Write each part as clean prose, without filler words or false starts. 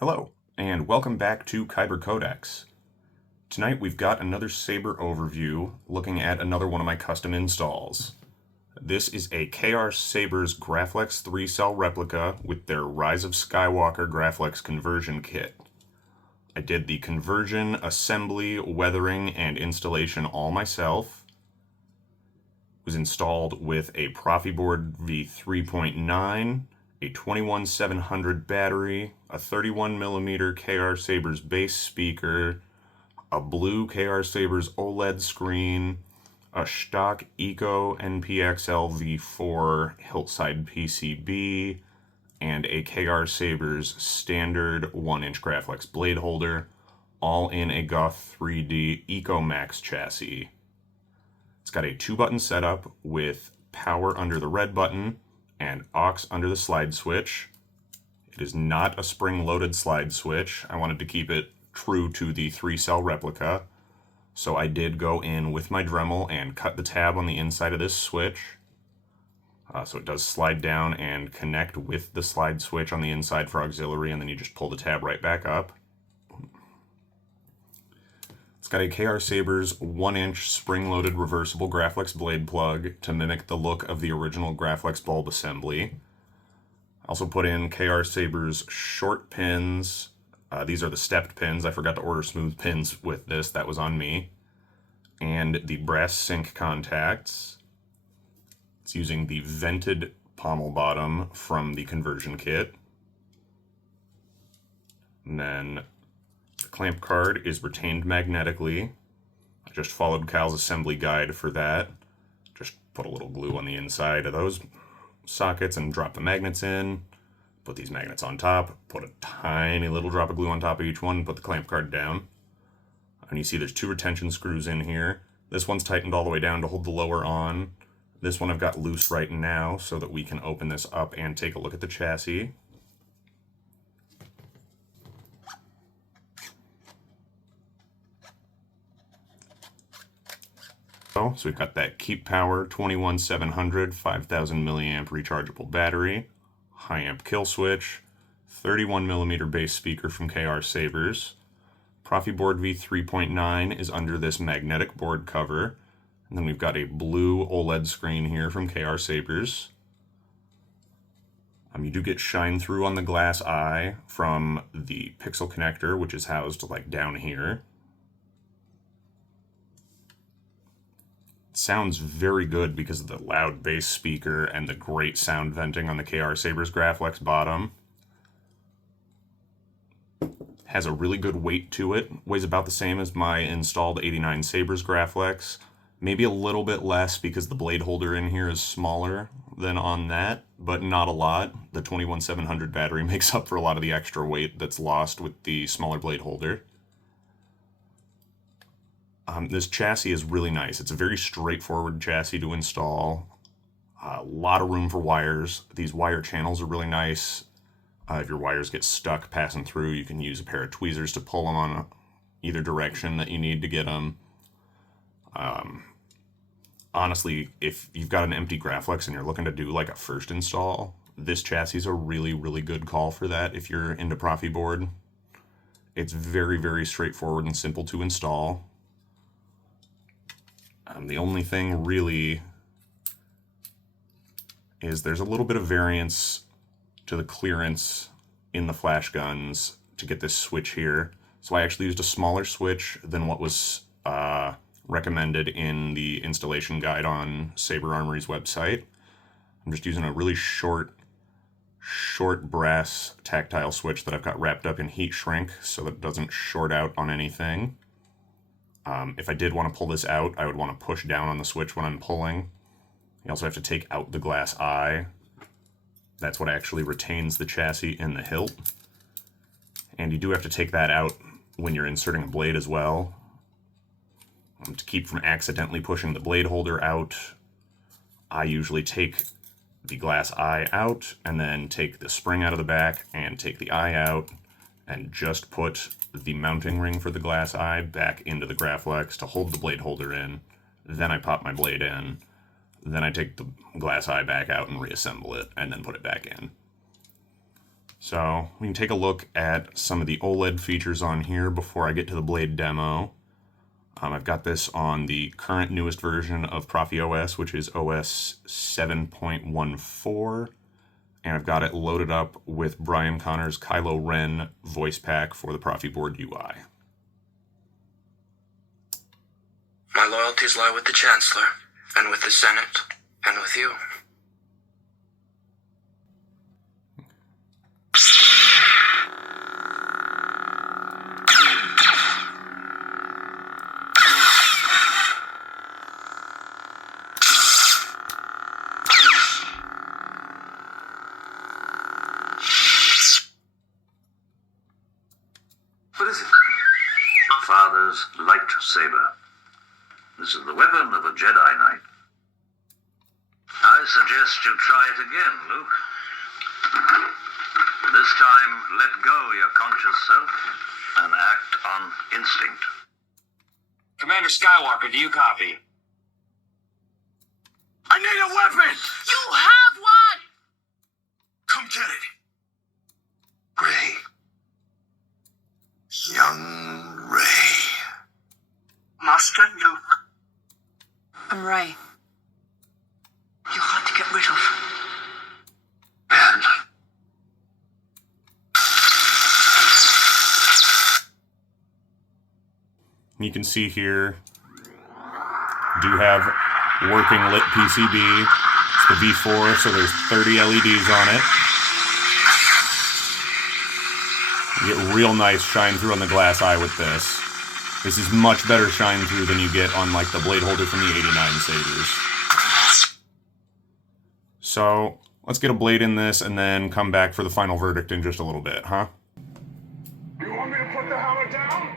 Hello, and welcome back to Kyber Codex. Tonight we've got another Saber overview looking at another one of my custom installs. This is a KR Sabers Graflex 3-cell replica with their Rise of Skywalker Graflex Conversion Kit. I did the conversion, assembly, weathering, and installation all myself. It was installed with a Proffieboard v3.9, a 21700 battery, a 31mm KR Sabers base speaker, a blue KR Sabers OLED screen, a stock Eco NPXL v4 hilt side PCB, and a KR Sabers standard 1-inch Graflex blade holder, all in a Goth3D Eco-Max chassis. It's got a 2-button setup with power under the red button and aux under the slide switch. It is not a spring-loaded slide switch. I wanted to keep it true to the 3-cell replica, so I did go in with my Dremel and cut the tab on the inside of this switch. So it does slide down and connect with the slide switch on the inside for auxiliary, and then you just pull the tab right back up. It's got a KR Sabers 1-inch spring-loaded reversible Graflex blade plug to mimic the look of the original Graflex bulb assembly. I also put in KR Sabers short pins. These are the stepped pins. I forgot to order smooth pins with this. That was on me. And the brass sync contacts. It's using the vented pommel bottom from the conversion kit. And then the clamp card is retained magnetically. I just followed Cal's assembly guide for that. Just put a little glue on the inside of those sockets and drop the magnets in. Put these magnets on top, put a tiny little drop of glue on top of each one, put the clamp card down. And you see there's 2 retention screws in here. This one's tightened all the way down to hold the lower on. This one I've got loose right now so that we can open this up and take a look at the chassis. So we've got that Keep Power 21700 5000 milliamp rechargeable battery, high amp kill switch, 31mm base speaker from KR Sabers. Proffieboard v3.9 is under this magnetic board cover. And then we've got a blue OLED screen here from KR Sabers. You do get shine through on the glass eye from the pixel connector, which is housed like down here. Sounds very good because of the loud bass speaker and the great sound venting on the KR Sabers Graflex bottom. Has a really good weight to it. Weighs about the same as my installed 89 Sabers Graflex. Maybe a little bit less because the blade holder in here is smaller than on that, but not a lot. The 21700 battery makes up for a lot of the extra weight that's lost with the smaller blade holder. This chassis is really nice. It's a very straightforward chassis to install. A lot of room for wires. These wire channels are really nice. If your wires get stuck passing through, you can use a pair of tweezers to pull them on either direction that you need to get them. Honestly, if you've got an empty Graflex and you're looking to do like a first install, this chassis is a really, really good call for that if you're into Proffieboard. It's very, very straightforward and simple to install. The only thing really is there's a little bit of variance to the clearance in the flash guns to get this switch here. So I actually used a smaller switch than what was recommended in the installation guide on Saber Armory's website. I'm just using a really short brass tactile switch that I've got wrapped up in heat shrink so that it doesn't short out on anything. If I did want to pull this out, I would want to push down on the switch when I'm pulling. You also have to take out the glass eye. That's what actually retains the chassis in the hilt. And you do have to take that out when you're inserting a blade as well. To keep from accidentally pushing the blade holder out, I usually take the glass eye out and then take the spring out of the back and take the eye out and just put the mounting ring for the glass eye back into the Graflex to hold the blade holder in. Then I pop my blade in. Then I take the glass eye back out and reassemble it and then put it back in. So we can take a look at some of the OLED features on here before I get to the blade demo. I've got this on the current newest version of ProffiOS, which is OS 7.14. And I've got it loaded up with Brian Connor's Kylo Ren voice pack for the Proffieboard UI. My loyalties lie with the Chancellor, and with the Senate, and with you. What is it? Father's lightsaber. This is the weapon of a Jedi Knight. I suggest you try it again, Luke. This time, let go your conscious self and act on instinct. Commander Skywalker, do you copy? I need a weapon! You have one! Come get it. Rey. Young Rey. Master Luke. I'm Rey. You're hard to get rid of. Ben. You can see here, do have working lit PCB. It's the V4, so there's 30 LEDs on it. You get real nice shine through on the glass eye with this. This is much better shine through than you get on like the blade holder from the 89 Sabers. So let's get a blade in this and then come back for the final verdict in just a little bit, huh? You want me to put the hammer down?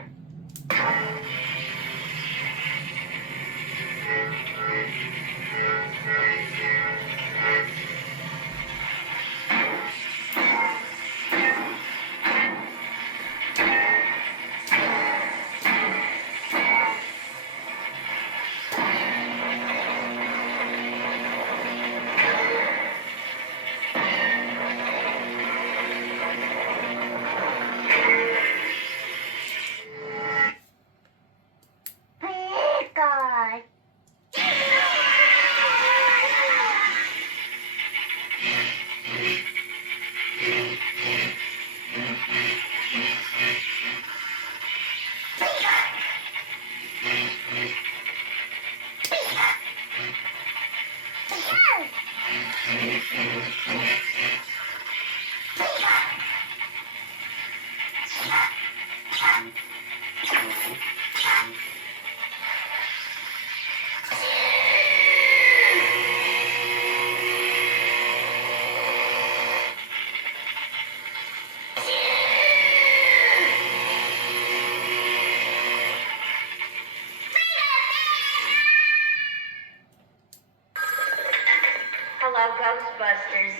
Hello, Ghostbusters.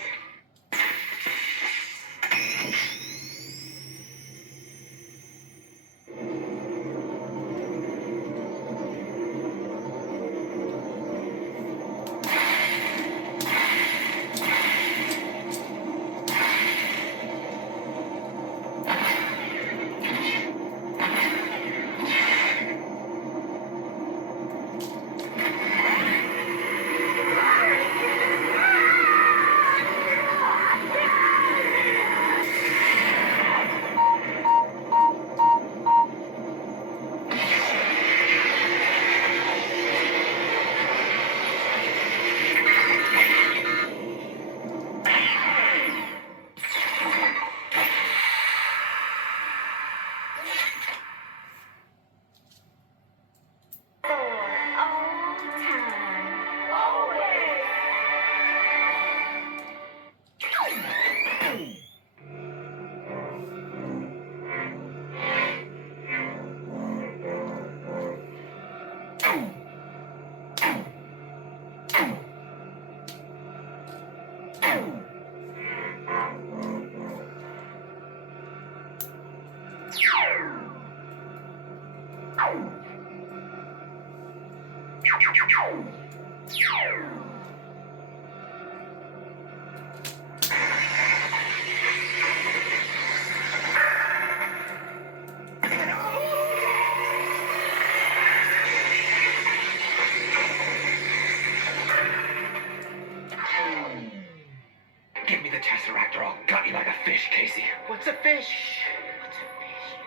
fish. What's a fish?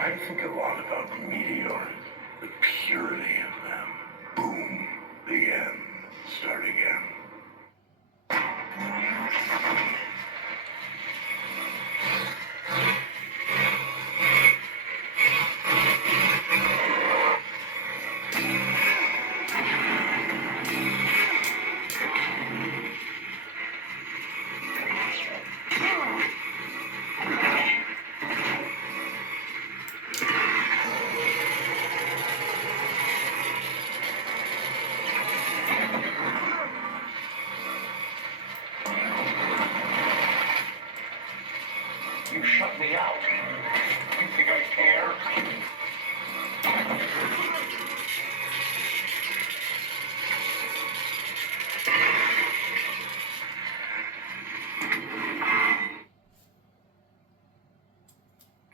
I think a lot about meteors, the purity of them. Boom, the end. Start again. You shut me out. You think I care?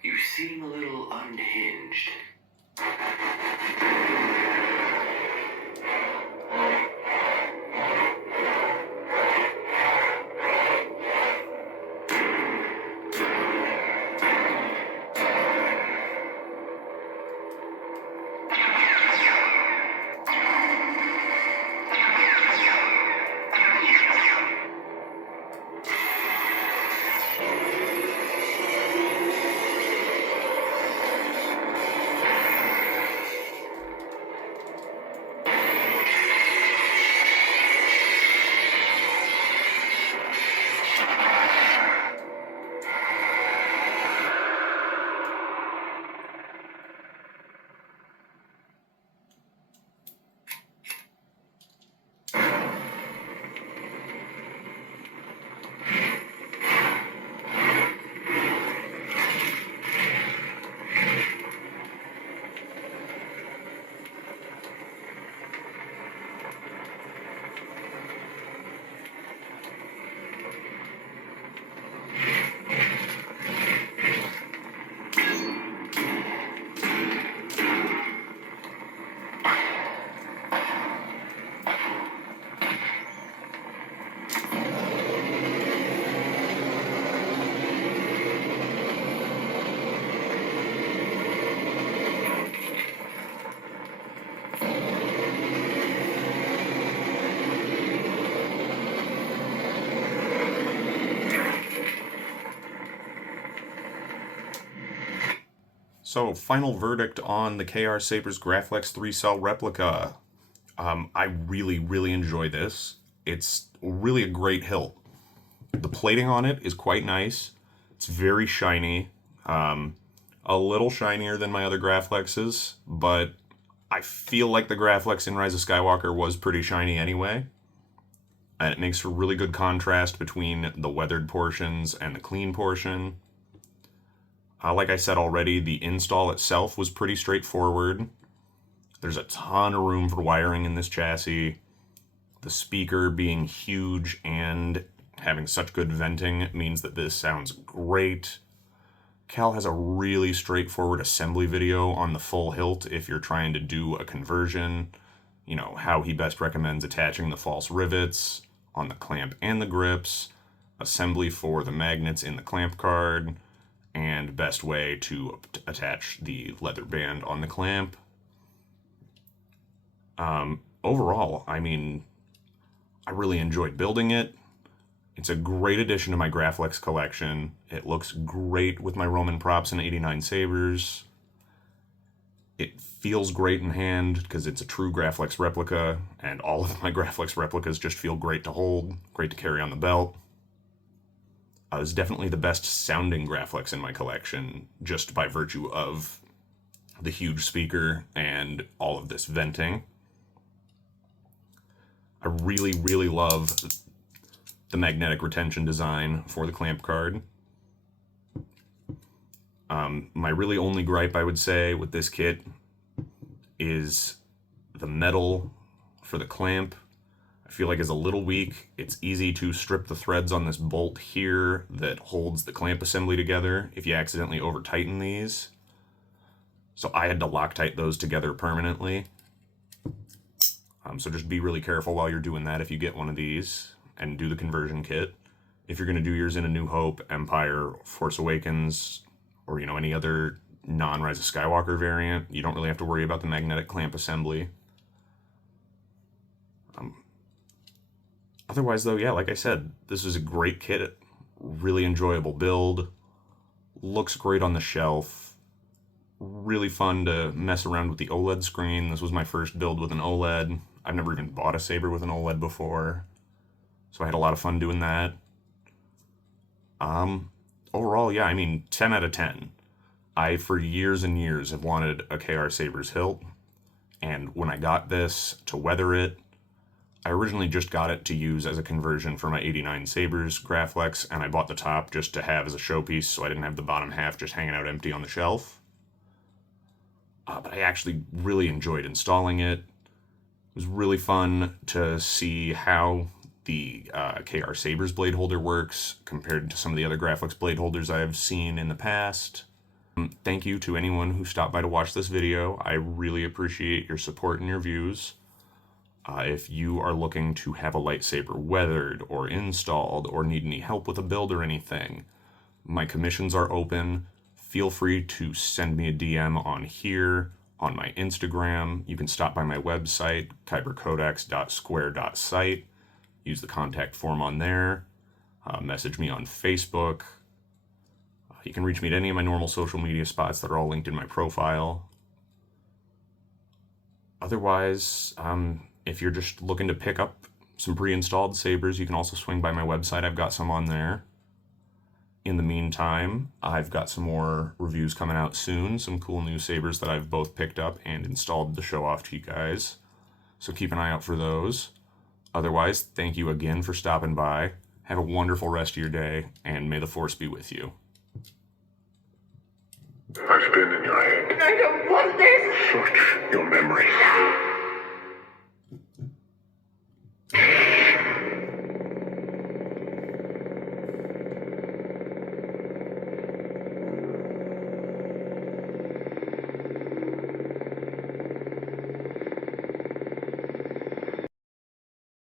You seem a little unhinged. So, final verdict on the KR Sabers Graflex 3-cell replica. I really enjoy this. It's really a great hilt. The plating on it is quite nice. It's very shiny. A little shinier than my other Graflexes, but I feel like the Graflex in Rise of Skywalker was pretty shiny anyway. And it makes for really good contrast between the weathered portions and the clean portion. Like I said already, the install itself was pretty straightforward. There's a ton of room for wiring in this chassis. The speaker being huge and having such good venting means that this sounds great. Cal has a really straightforward assembly video on the full hilt if you're trying to do a conversion. You know, how he best recommends attaching the false rivets on the clamp and the grips, assembly for the magnets in the clamp card, and best way to attach the leather band on the clamp. Overall, I mean, I really enjoyed building it. It's a great addition to my Graflex collection. It looks great with my Roman props and 89 sabers. It feels great in hand because it's a true Graflex replica, and all of my Graflex replicas just feel great to hold, great to carry on the belt. It's definitely the best sounding Graflex in my collection, just by virtue of the huge speaker and all of this venting. I really love the magnetic retention design for the clamp card. My really only gripe, I would say, with this kit is the metal for the clamp. I feel like is a little weak. It's easy to strip the threads on this bolt here that holds the clamp assembly together if you accidentally over tighten these. So I had to Loctite those together permanently. So just be really careful while you're doing that if you get one of these and do the conversion kit. If you're going to do yours in A New Hope, Empire, Force Awakens, or any other non-Rise of Skywalker variant. You don't really have to worry about the magnetic clamp assembly. Otherwise, though, yeah, like I said, this is a great kit. Really enjoyable build. Looks great on the shelf. Really fun to mess around with the OLED screen. This was my first build with an OLED. I've never even bought a saber with an OLED before, so I had a lot of fun doing that. Overall, yeah, I mean, 10 out of 10. I, for years and years, have wanted a KR Sabers hilt, and when I got this to weather it, I originally just got it to use as a conversion for my 89 Sabers Graflex, and I bought the top just to have as a showpiece, so I didn't have the bottom half just hanging out empty on the shelf. But I actually really enjoyed installing it. It was really fun to see how the KR Sabers blade holder works compared to some of the other Graflex blade holders I've seen in the past. Thank you to anyone who stopped by to watch this video. I really appreciate your support and your views. If you are looking to have a lightsaber weathered or installed or need any help with a build or anything, my commissions are open. Feel free to send me a DM on here, on my Instagram. You can stop by my website, kybercodex.square.site. Use the contact form on there. Message me on Facebook. You can reach me at any of my normal social media spots that are all linked in my profile. Otherwise, if you're just looking to pick up some pre-installed sabers, you can also swing by my website. I've got some on there. In the meantime, I've got some more reviews coming out soon, some cool new sabers that I've both picked up and installed to show off to you guys. So keep an eye out for those. Otherwise, thank you again for stopping by. Have a wonderful rest of your day, and may the Force be with you. I've been in your head. I don't want this. Search your memory.